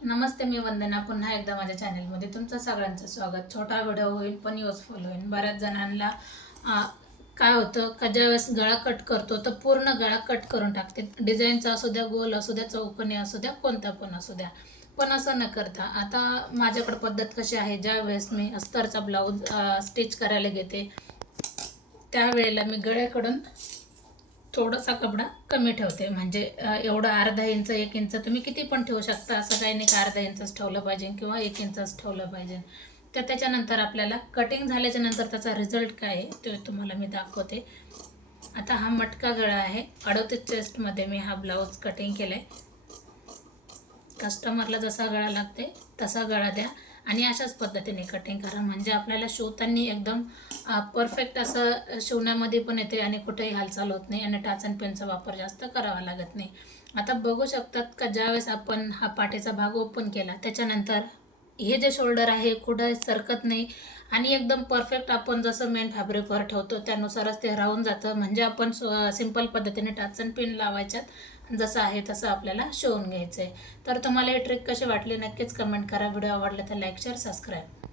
नमस्ते, मी वंदना. पुन्हा एकदा माझ्या चॅनलमध्ये तुमचं सगळ्यांचं स्वागत. छोटा व्हिडिओ होईल पण युजफुल होईल. बऱ्याच जणांना काय होतं का ज्यावेळेस गळा कट करतो तर पूर्ण गळा कट करून टाकते. डिझाईनचा असू द्या, गोल असू द्या, चौकोनी असू द्या, कोणता पण असू द्या. पण असं न करता आता माझ्याकडे पद्धत कशी आहे, ज्यावेळेस मी अस्तरचा ब्लाऊज स्टिच करायला घेते त्यावेळेला मी गळ्याकडून थोडासा कपडा कमी ठेवते. म्हणजे एवढं अर्धा इंच 1 इंच तुम्ही किती पण ठेवू शकता, असं काही नाही का अर्धा इंचच ठेवलं पाहिजे किंवा 1 इंचच ठेवलं पाहिजे. तर त्याच्यानंतर आपल्याला कटिंग झाल्याच्या नंतर त्याचा रिझल्ट काय आहे ते तुम्हाला मी दाखवते. आता हा मटका गळा आहे. 38 चेस्टमध्ये मी हा ब्लाऊज कटिंग केला आहे. कस्टमरला जसा गळा लागते तसा गळा द्या आणि अशाच पद्धतीने कटिंग करा. म्हणजे आपल्याला शिवताना एकदम परफेक्ट असं शिवण्यामध्ये पण येते आणि कुठेही हालचाल होत नाही आणि टाच अँड पेनचा वापर जास्त करावा लागत नाही. आता बघू शकतात का ज्यावेळेस आपण हा पाठीचा भाग ओपन केला त्याच्यानंतर हे जे शोल्डर आहे कुठं सरकत नाही आणि एकदम परफेक्ट आपण जसं मेन फॅब्रिकवर ठेवतो त्यानुसारच ते राहून जातं. म्हणजे आपण सिंपल पद्धतीने टाच अँड पिन लावायच्यात, जसं आहे तसं आपल्याला शिवून घ्यायचं आहे. तर तुम्हाला ही ट्रिक कशी वाटली नक्कीच कमेंट करा. व्हिडिओ आवडला तर लाईक, शेअर, सबस्क्राईब.